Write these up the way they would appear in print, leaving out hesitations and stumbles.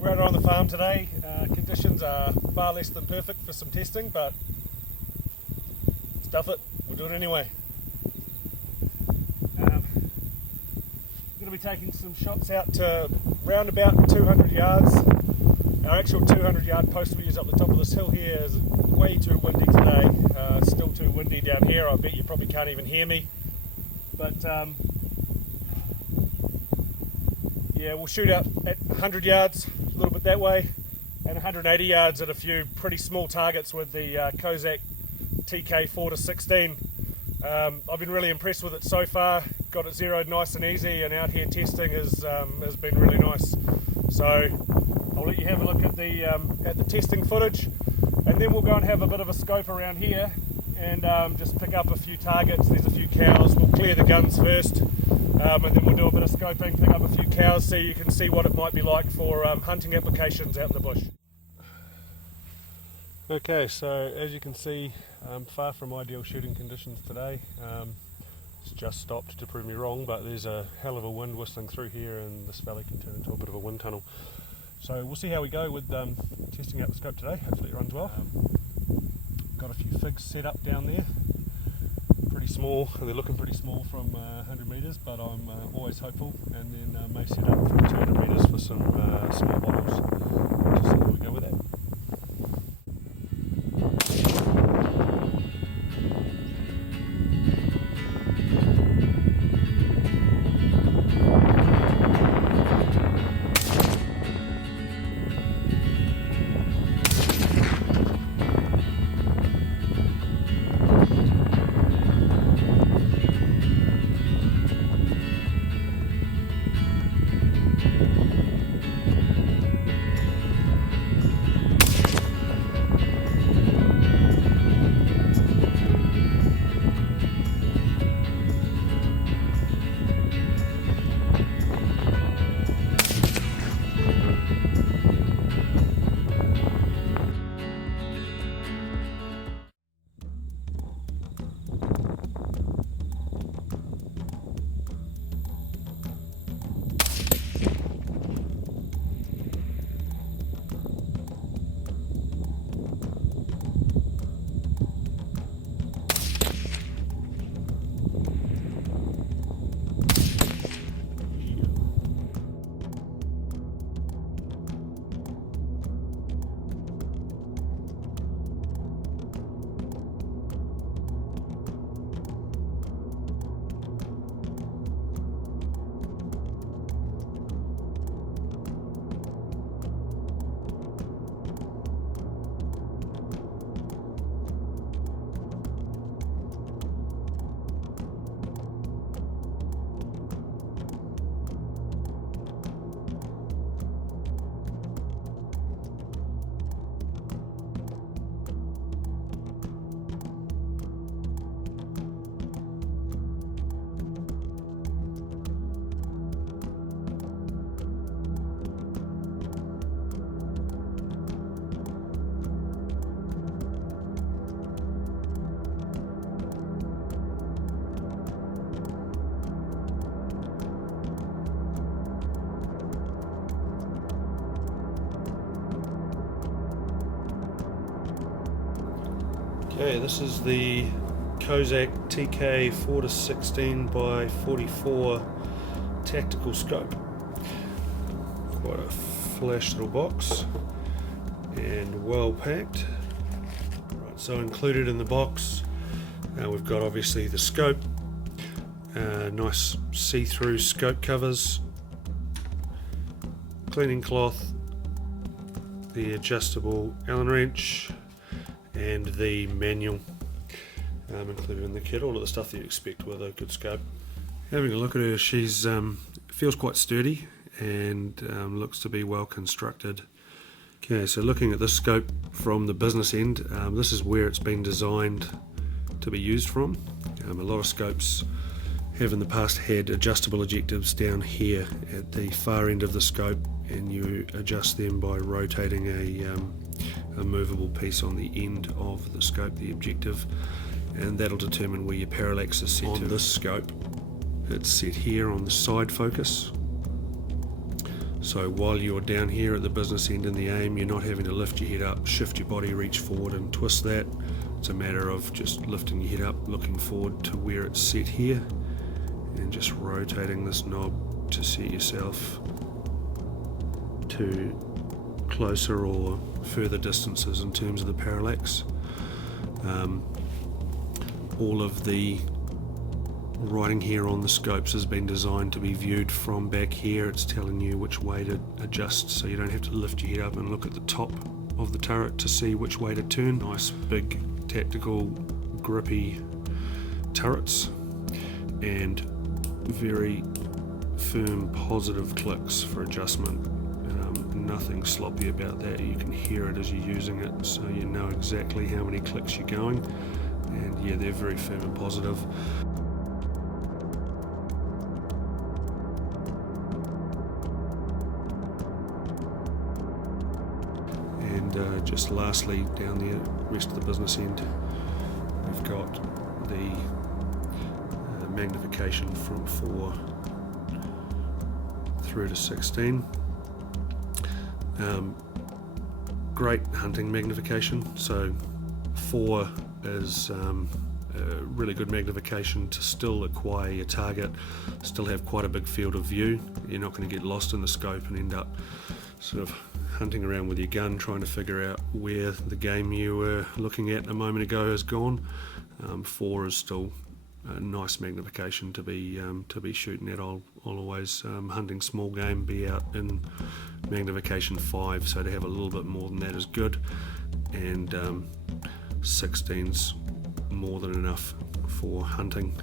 We're out on the farm today. Conditions are far less than perfect for some testing, but stuff it, we'll do it anyway. I'm going to be taking some shots out to round about 200 yards. Our actual 200 yard post we use up the top of this hill here is way too windy today. It's still too windy down here. I bet you probably can't even hear me. But yeah, we'll shoot out at 100 yards, a little bit that way, and 180 yards at a few pretty small targets with the Kozac TK 4-16. I've been really impressed with it so far. Got it zeroed nice and easy, and out here testing has been really nice. So I'll let you have a look at the testing footage, and then we'll go and have a bit of a scope around here and just pick up a few targets. There's a few cows. We'll clear the guns first, and then we'll do a bit of scoping, pick up a few cows so you can see what it might be like for hunting applications out in the bush. Okay, so as you can see, far from ideal shooting conditions today. It's just stopped to prove me wrong, but there's a hell of a wind whistling through here, and this valley can turn into a bit of a wind tunnel. So we'll see how we go with testing out the scope today. Hopefully it runs well. Got a few figs set up down there. Pretty small, they're looking pretty small from 100 metres, but I'm always hopeful, and then may set up from 200 metres for some small bottles. Just see how we go with that. Okay, this is the Kozac TK 4-16 by 44 tactical scope. Quite a flash little box and well packed. Right, so included in the box we've got obviously the scope, nice see-through scope covers, cleaning cloth, the adjustable Allen wrench, and the manual included in the kit. All of the stuff that you expect with a good scope. Having a look at her, she's feels quite sturdy and looks to be well constructed. Okay, so looking at this scope from the business end, this is where it's been designed to be used from. A lot of scopes have in the past had adjustable objectives down here at the far end of the scope, and you adjust them by rotating a movable piece on the end of the scope, the objective, and that'll determine where your parallax is set. On this scope, it's set here on the side focus. So while you're down here at the business end in the aim, you're not having to lift your head up, shift your body, reach forward and twist that. It's a matter of just lifting your head up, looking forward to where it's set here, and just rotating this knob to set yourself to closer or further distances in terms of the parallax. All of the writing here on the scopes has been designed to be viewed from back here. It's telling you which way to adjust, so you don't have to lift your head up and look at the top of the turret to see which way to turn. Nice big tactical grippy turrets and very firm positive clicks for adjustment. Nothing sloppy about that. You can hear it as you're using it, so you know exactly how many clicks you're going, and yeah, they're very firm and positive. And just lastly, down the rest of the business end, we've got the magnification from 4 through to 16. Great hunting magnification. So 4 is a really good magnification to still acquire your target, still have quite a big field of view. You're not going to get lost in the scope and end up sort of hunting around with your gun trying to figure out where the game you were looking at a moment ago has gone. 4 is still a nice magnification to be shooting at. I'll always, hunting small game, be out in magnification 5, so to have a little bit more than that is good, and 16's more than enough for hunting.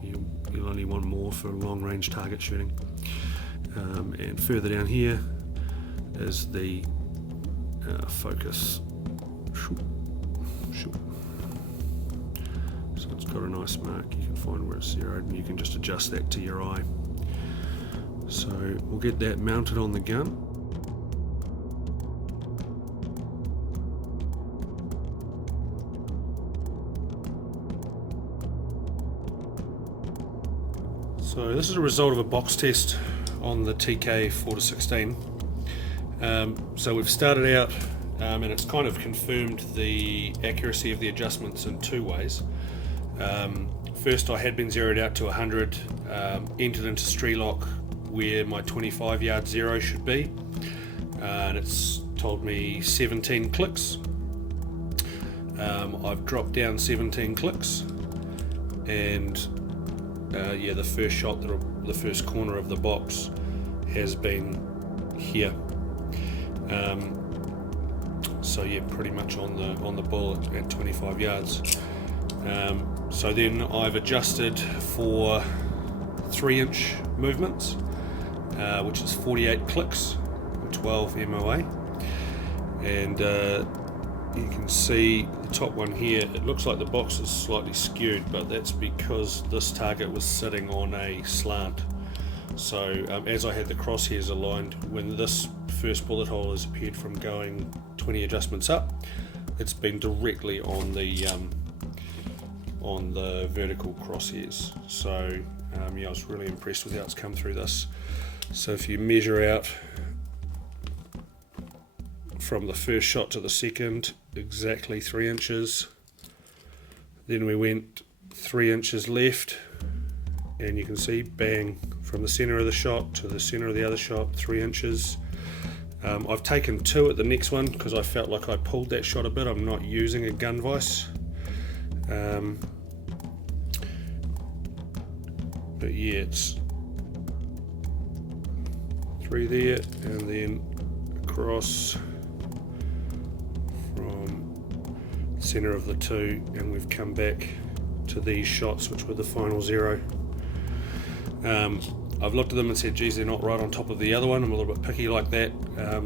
You'll only want more for long range target shooting. And further down here is the focus. So it's got a nice mark, you can find where it's zeroed, and you can just adjust that to your eye. So we'll get that mounted on the gun. So this is a result of a box test on the TK 4-16. So we've started out and it's kind of confirmed the accuracy of the adjustments in 2 ways. First, I had been zeroed out to 100, entered into Strelock where my 25 yard zero should be, and it's told me 17 clicks. I've dropped down 17 clicks, and yeah, the first shot, the first corner of the box has been here. So yeah, pretty much on the ball at 25 yards. So then I've adjusted for 3-inch movements, which is 48 clicks, 12 MOA, and you can see the top one here. It looks like the box is slightly skewed, but that's because this target was sitting on a slant. So as I had the crosshairs aligned, when this first bullet hole has appeared from going 20 adjustments up, it's been directly on the vertical crosshairs. So yeah, I was really impressed with how it's come through this. So if you measure out from the first shot to the second, exactly 3 inches. Then we went 3 inches left, and you can see, bang, from the center of the shot to the center of the other shot, 3 inches. I've taken 2 at the next one because I felt like I pulled that shot a bit. I'm not using a gun vise. But yeah, it's 3 there, and then across from the center of the 2, and we've come back to these shots, which were the final 0. I've looked at them and said, geez, they're not right on top of the other one. I'm a little bit picky like that.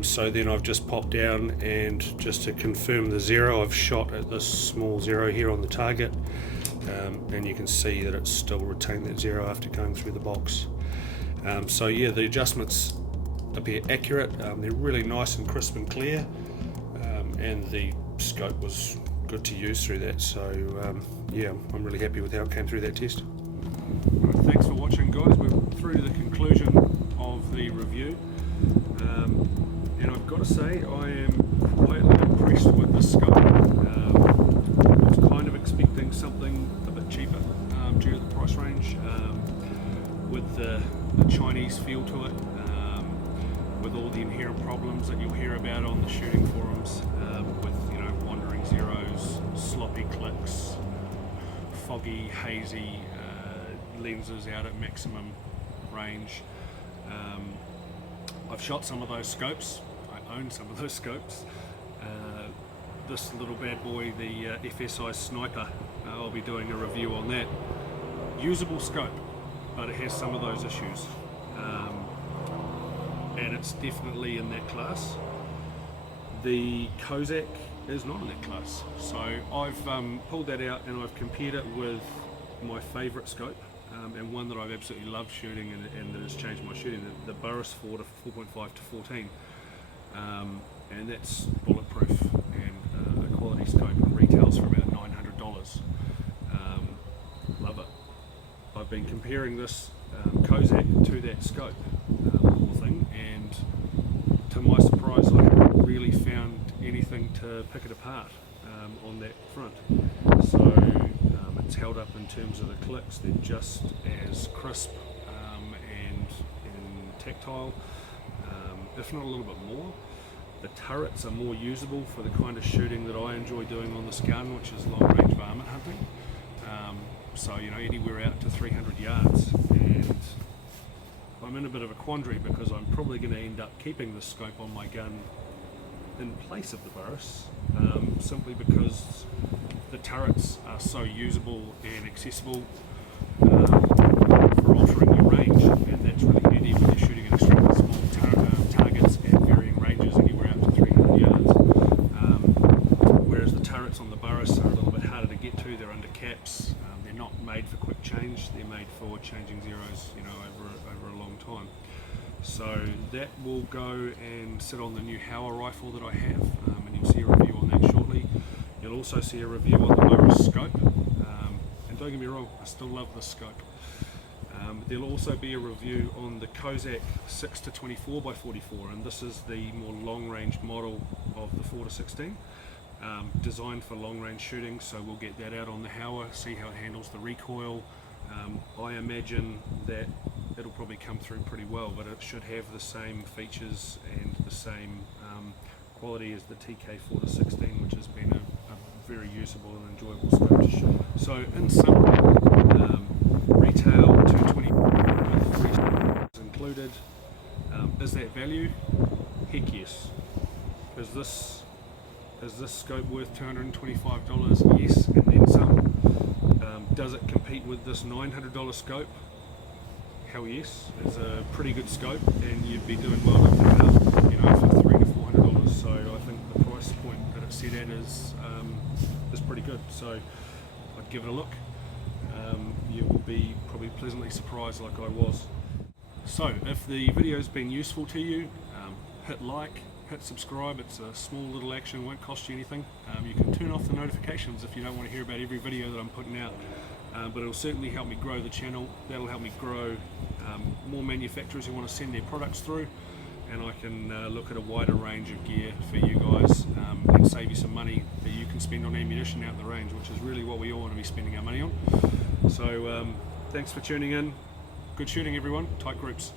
So then I've just popped down, and just to confirm the 0, I've shot at this small 0 here on the target. And you can see that it's still retained that 0 after going through the box. So yeah, the adjustments appear accurate. They're really nice and crisp and clear, and the scope was good to use through that. So yeah, I'm really happy with how it came through that test. Thanks for watching, guys. We're through to the conclusion of the review. got to say, I am quietly impressed with the scope. I was kind of expecting something a bit cheaper due to the price range, with the Chinese feel to it, with all the inherent problems that you'll hear about on the shooting forums, with wandering zeros, sloppy clicks, foggy, hazy lenses out at maximum range. I've shot some of those scopes. I own some of those scopes. This little bad boy, the FSI Sniper, I'll be doing a review on that. Usable scope, but it has some of those issues, and it's definitely in that class. The Kozac is not in that class, so I've pulled that out and I've compared it with my favourite scope, and one that I've absolutely loved shooting and that has changed my shooting, the Burris 4.5 to 14, and that's bulletproof and a quality scope, and retails for about $900. Love it. I've been comparing this Kozac to that scope whole thing, and to my surprise I haven't really found anything to pick it apart on that front. So it's held up in terms of the clicks. They're just as crisp and tactile, if not a little bit more. The turrets are more usable for the kind of shooting that I enjoy doing on this gun, which is long range varmint hunting. So anywhere out to 300 yards, and I'm in a bit of a quandary because I'm probably going to end up keeping this scope on my gun in place of the Burris, simply because the turrets are so usable and accessible for altering your range, and that's really handy when you're shooting at extremely small targets at varying ranges, anywhere out to 300 yards. Whereas the turrets on the Burris are a little bit harder to get to. They're under caps. They're not made for quick change. They're made for changing zeros, over a long time. So that will go and sit on the new Hauer rifle that I have, and you'll see a review on that shortly. You'll also see a review on the Burris scope, and don't get me wrong, I still love this scope. There'll also be a review on the Kozac 6 to 24 by 44, and this is the more long-range model of the 4 to 16, designed for long-range shooting. So we'll get that out on the Hauer, see how it handles the recoil. I imagine that it'll probably come through pretty well, but it should have the same features and the same quality as the TK 4 to 16, which has been a very usable and enjoyable scope to shoot. So in summary, retail $220 with free shipping included. Is that value? Heck yes. Is this scope worth $225? Yes, and then some. Does it compete with this $900 scope? Hell yes. It's a pretty good scope, and you'd be doing well to pick it up, for $300 to $400. So I think the price point that it's set at is pretty good. So I'd give it a look. You will be probably pleasantly surprised, like I was. So if the video's been useful to you, hit like, hit subscribe. It's a small little action, won't cost you anything. You can turn off the notifications if you don't want to hear about every video that I'm putting out, but it'll certainly help me grow the channel. That'll help me grow more manufacturers who want to send their products through, and I can look at a wider range of gear for you guys, and save you some money that you can spend on ammunition out the range, which is really what we all want to be spending our money on. So thanks for tuning in. Good shooting, everyone. Tight groups.